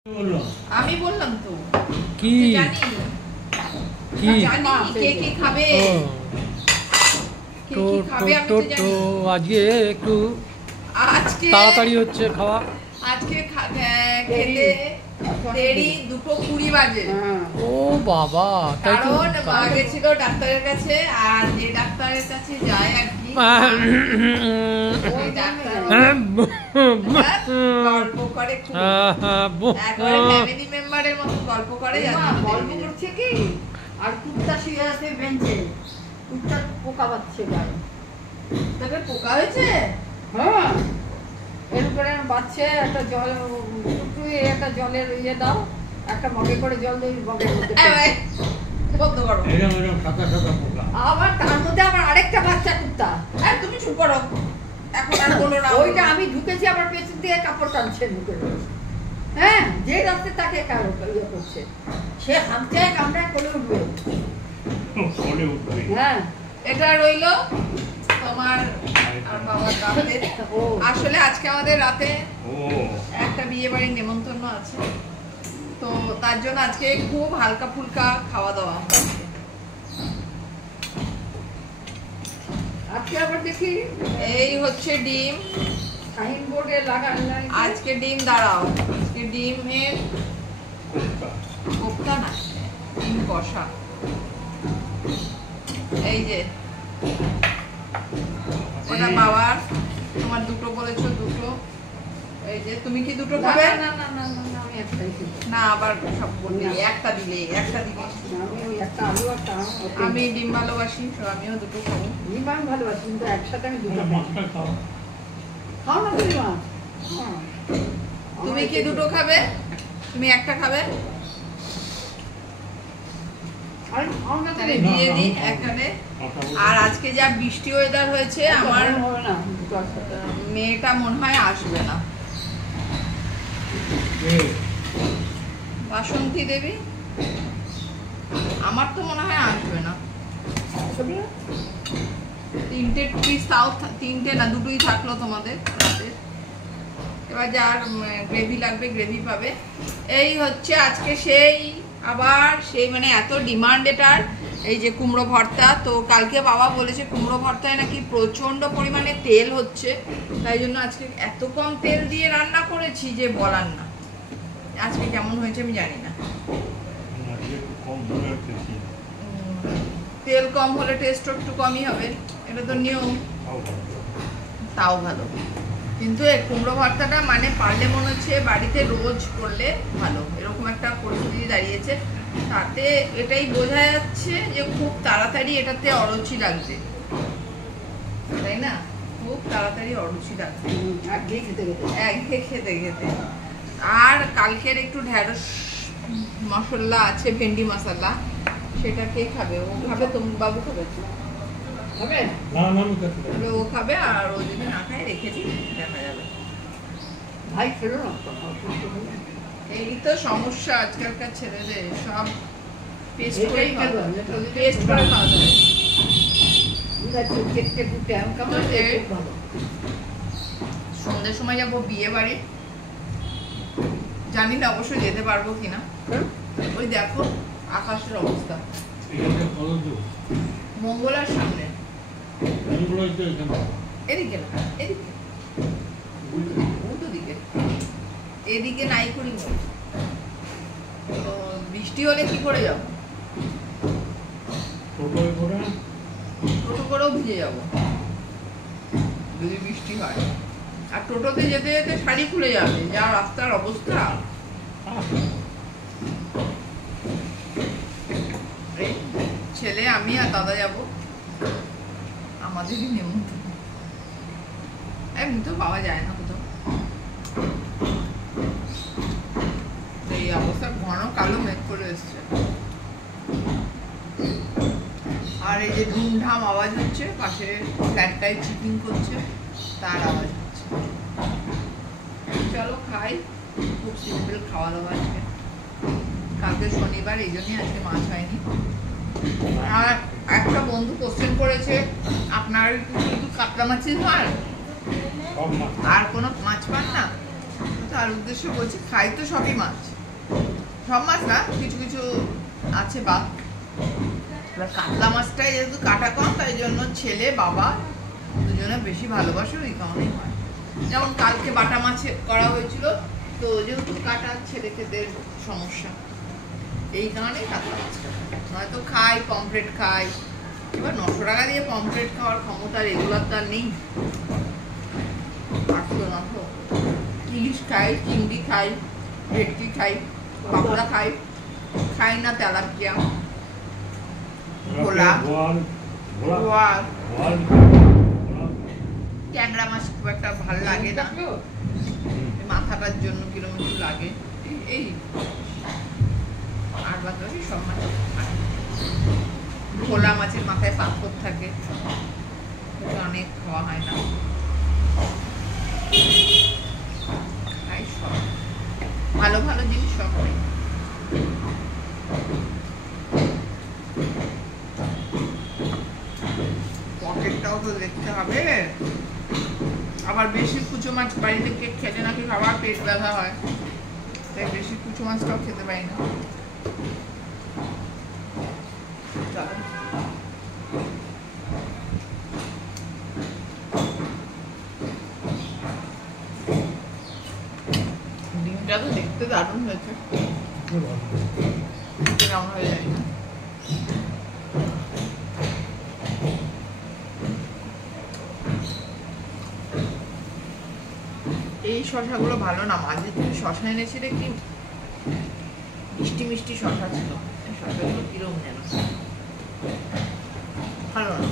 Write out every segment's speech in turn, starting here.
আমি বললাম তো কি কি জানি কে কি খাবে তো তো আজকে একটু তাড়াতাড়ি হচ্ছে খাওয়া। আজকে খেতে দেরি 2:20 বাজে। ও বাবা, তাই তো মা গেছিল ডাক্তারের কাছে, আর যে ডাক্তারের কাছে যায় আর কি ওই ডাক্তার গল্প করে, একবারে ফ্যামিলি মেম্বারের মতো গল্প করে। গল্প করছে কি, আর কুত্তা শুয়ে আছে বেঞ্চে, কুত্তা পোকা বাচ্ছে গায়ে। তবে পোকা হয়েছে? হ্যাঁ, এর উপরে বাচ্চে একটা জল, একটা জলের ইয়ে দাও, একটা মগে করে জল দিয়ে মগের মধ্যে বন্ধ করো। আবার তার মধ্যে আবার আরেকটা বাচ্চা কুত্তা। তুমি চুপ করো, এখন আর বলো না। ওইটা আমি ঢুকেছি, আবার পেছন দিয়ে কাপড় টানছে মুখে। হ্যাঁ, যে রাস্তায় তাকে ইয়ে করছে, সে হামচায় কামড়ায় কোলে উঠবে। হ্যাঁ, এটা রইলো তোমার আর বাবার রাতে। আসলে আজকে আমাদের রাতে একটা বিয়ে বাড়ির নেমন্তন্ন আছে, তো তার জন্য আজকে খুব হালকা ফুলকা খাওয়া দাওয়া। আজকে আবার দেখি এই হচ্ছে ডিম, সাইন বোর্ডে লাগানো। আজকে ডিম, দাঁড়াও, আজকে ডিমের কোপ্তা না, ডিম কষা। এই যে ওটা বাবার, তোমার দুটো বলেছো, দুটো। এই যে তুমি কি দুটো খাবে? না না না না না, আমি একটাই খাই। না, আবার সব বললে একটা দিলে, একটা দিলে। আমি ওই একটা আলু আর একটা আমি ডিম ভালোবাসি, তো আমিও দুটো খাবো। ডিম আমি ভালোবাসি, কিন্তু একসাথে আমি দুটো খাও। খাও না তুমি মাছ। তুমি কি দুটো খাবে? তুমি একটা খাবে? দিয়ে দিই এখানে। আর আজকে যা বৃষ্টি ওয়েদার হয়েছে, আমার মেয়েটা মনে হয় আসবে না। বাসন্তী দেবী আমার তো মনে হয় আসবে না। তিনটে পিস তাও, তিনটে না দুটোই থাকলো তোমাদের রাতে। এবার যার গ্রেভি লাগবে গ্রেভি পাবে। এই হচ্ছে আজকে সেই, আবার সেই মানে এত ডিমান্ড এটার। এই যে কুমড়ো ভর্তা, তো কালকে বাবা বলেছে কুমড়ো ভর্তায় নাকি প্রচন্ড পরিমাণে তেল হচ্ছে, তাই জন্য আজকে এত কম তেল দিয়ে রান্না করেছি যে বলার না। আজকে কেমন হয়েছে আমি জানি না। তেল কম হলে টেস্ট একটু কমই হবে, এটা তো নিয়ম। তাও ভালো, কিন্তু এই কুমড়ো ভর্তাটা মানে পারলে মনে হচ্ছে বাড়িতে রোজ করলে ভালো। এরকম একটা পরিস্থিতি দাঁড়িয়েছে, তাতে এটাই বোঝা যাচ্ছে যে খুব তাড়াতাড়ি এটাতে অরুচি লাগবে, তাই না? খুব তাড়াতাড়ি অরুচি লাগবে একঘেয়ে খেতে খেতে। আর কালকের একটু ঢেঁড়স মশলা আছে, ভেন্ডি মশলা, সেটা কে খাবে? ও খাবে, তুমি বাবু খাবে? ও খাবে, আর ও যদি না খায় রেখে দিই, দেখা যাবে। ভাই খেলো না। এই তো সমস্যা আজকালকার ছেলেদের, সব পেস্ট করে খাওয়া যায়। সন্ধ্যের সময় যাবো বিয়ে বাড়ি, জানি না অবশ্যই যেতে পারবো কিনা। ওই দেখো আকাশের অবস্থা, মঙ্গলার সামনে, এদিকে না, এদিকে উল্টো দিকে, এদিকে নাই করি। তো বৃষ্টি হলে কি করে যাবো? টোটো করেও ভিজে যাবো যদি বৃষ্টি হয়। আর টোটোতে যেতে যেতে শাড়ি খুলে যাবে, যা রাস্তার অবস্থা। ছেলে, আমি আর দাদা যাবো, আমাদেরই নেমন্তন্ন। এমনি তো পাওয়া যায় না কোথাও। এই অবস্থা, ঘন কালো মেঘ করে এসছে। আর এই যে ধুমধাম আওয়াজ হচ্ছে, পাশে ফ্ল্যাটটায় চিকিং করছে, তার আওয়াজ হচ্ছে। চলো খাই, খুব সিম্পল খাওয়া দাওয়া আজকে। কালকে শনিবার, এই জন্যই আজকে মাছ হয়নি। আর একটা বন্ধু কোশ্চেন করেছে, আপনার শুধু কাতলা মাছই হয়, আর কোনো মাছ পান না? তার উদ্দেশ্যে বলছি, খাই তো সবই মাছ, সব মাছ না, কিছু কিছু আছে বাদ। এবার কাতলা মাছটাই যেহেতু কাটা কম, তাই জন্য ছেলে বাবা দুজনে বেশি ভালোবাসে, ওই কারণেই হয়। যেমন কালকে বাটা মাছ করা হয়েছিল, তো যেহেতু কাটা ছেলে খেতে সমস্যা, এই কারণেই কাতলা মাছটা। নয়তো খাই, পমফ্রেট খাই। এবার 900 টাকা দিয়ে পমফ্রেট খাওয়ার ক্ষমতা রেগুলার তার নেই। 800-900। ইলিশ খাই, চিংড়ি খাই, ভেটকি খাই, পাবদা খাই, খাই না তেলাপিয়া, ভোলা, বোয়াল, ট্যাংরা মাছ খুব একটা ভালো লাগে না, মাথাটার জন্য কিরকম একটু লাগে, এই আর বাদ বাকি সব মাছ। ভোলা মাছের মাথায় পাথর থাকে, অনেক খাওয়া হয় না। খাই সব, ভালো ভালো জিনিস সব খাই। পকেটটাও তো দেখতে হবে। আবার বেশি কুচো মাছ বাড়িতে খেতে নাকি আবার পেট ব্যথা হয়, তাই বেশি কুচো মাছটাও খেতে পারি না। ডিমটা তো দেখতে দারুণ হয়েছে, কেমন হয়ে যায় না। এই শশাগুলো ভালো না, মাঝে তুমি শশা এনেছিলে কি মিষ্টি মিষ্টি শশা ছিল, এই শশাগুলো কিরকম যেন ভালো না।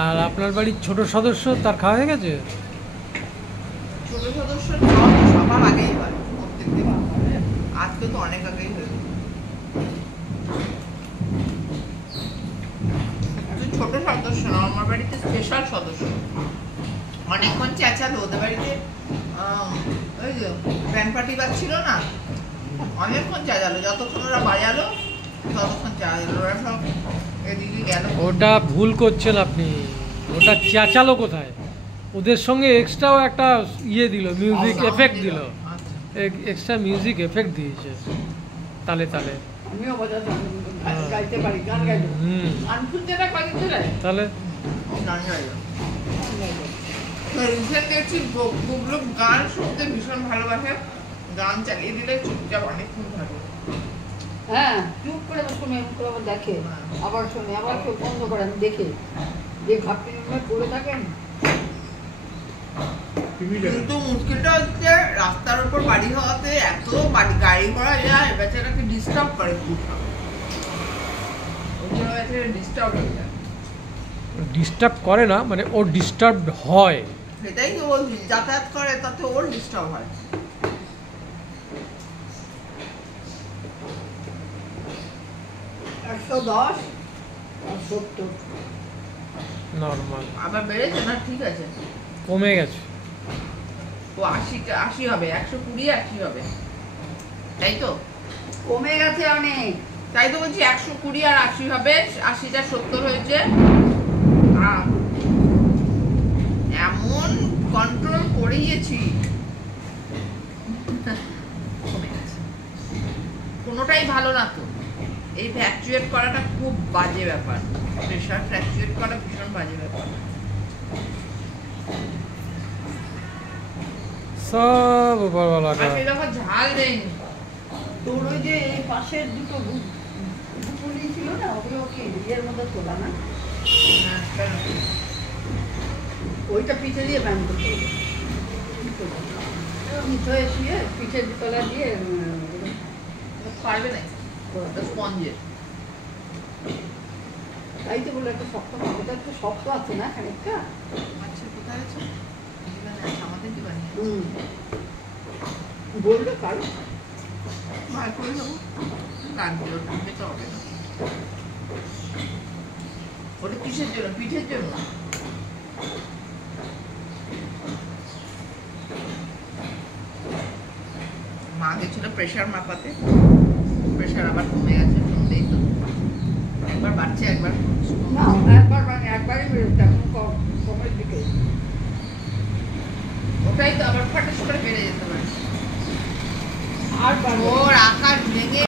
আর আপনার বাড়ির ছোট সদস্য, তার খাওয়া হয়ে গেছে? ছোট সদস্য খাওয়া তো সবার আগেই হয়, প্রত্যেকদিন। আজকে তো অনেক আগেই হয়ে গেছে। ছোট সদস্য না, আমার বাড়িতে স্পেশাল সদস্য। অনেকক্ষণ চেঁচালো ওদের বাড়িতে, ওই যে ব্যান্ড পার্টি বাজছিল না, অনেকক্ষণ চেঁচালো, যতক্ষণ ওরা বাজালো ততক্ষণ চেঁচালো। ওরা সব এদিকে গেল। ওটা ভুল করছেন আপনি, ওটা চেঁচালো কোথায়? ওদের সঙ্গে এক্সট্রাও একটা ইয়ে দিল, মিউজিক এফেক্ট দিল, এক্সট্রা মিউজিক এফেক্ট দিয়েছে তালে তালে। আমিও বাজাতে গাইতে পারি, গান গাইতে। গান শুনতে না গান শুনতে তাহলে গান গাইলো। রিসেন্ট দেখছি গুগলো গান শুনতে ভীষণ ভালোবাসে, গান চালিয়ে দিলে চুপচাপ অনেকক্ষণ থাকে। হ্যাঁ, চুপ করে শুনে এমন করে আবার দেখে, আবার শুনে, আবার কেউ বন্ধ করে, আমি দেখে যে ঘাপটি পড়ে থাকেন। কিন্তু মুশকিলটা হচ্ছে রাস্তার উপর বাড়ি হওয়াতে এত গাড়ি ঘোড়া যায়, বেচারাকে ডিস্টার্ব করে খুব, ওই জন্য বেচারা ডিস্টার্ব হয়ে যায়। ডিস্টার্ব করে না, মানে ও ডিস্টার্ব হয়। সেটাই তো বলছি, যাতায়াত করে তাতে ওর ডিস্টার্ব হয়। নর্মাল আবার বেড়েছে না? ঠিক আছে, কমে গেছে। ও 80 হবে, 120-80 হবে, তাই তো? কমে গেছে অনেক। তাই তো বলছি, 120 আর 80 হবে, 80টা 70 হয়েছে। এমন কন্ট্রোল করিয়েছি, কমে গেছে। কোনোটাই ভালো না তো, এই ফ্ল্যাকচুয়েট করাটা খুব বাজে ব্যাপার, প্রেশার ফ্ল্যাকচুয়েট করা ভীষণ বাজে ব্যাপার। সব উপরওয়ালা আর সেই দফা ঝাল দেয়নি। তোর ওই যে এই পাশের দুটো গুলি ছিল না, ওগুলো কি ইয়ের মধ্যে তোলা না? হ্যাঁ, কেন? ওইটা পিঠে দিয়ে ব্যায়াম করতে হবে। মিঠে শুয়ে পিঠের তলা দিয়ে পারবে না স্পঞ্জের। তাই তো বলে একটা শক্ত, ওটা একটু শক্ত আছে না খানিকটা। আচ্ছা, কোথায় আছে? জীবনে আছে, আমাদের জীবনে বললে কাল বার করে দেবো, কানগুলো টানতে তো হবে না। ওটা কিসের জন্য? পিঠের জন্য। মা গেছিল প্রেশার মাপাতে, প্রেশার আবার কমে গেছে, শুনলেই তো। একবার বাড়ছে, একবার না, একবার মানে একবারই বেরোচ্ছে, এখন কমের দিকে। ওটাই তো আবার ফটাস করে বেড়ে যেতে পারে। আর বাড়বে। ওর আকার ভেঙে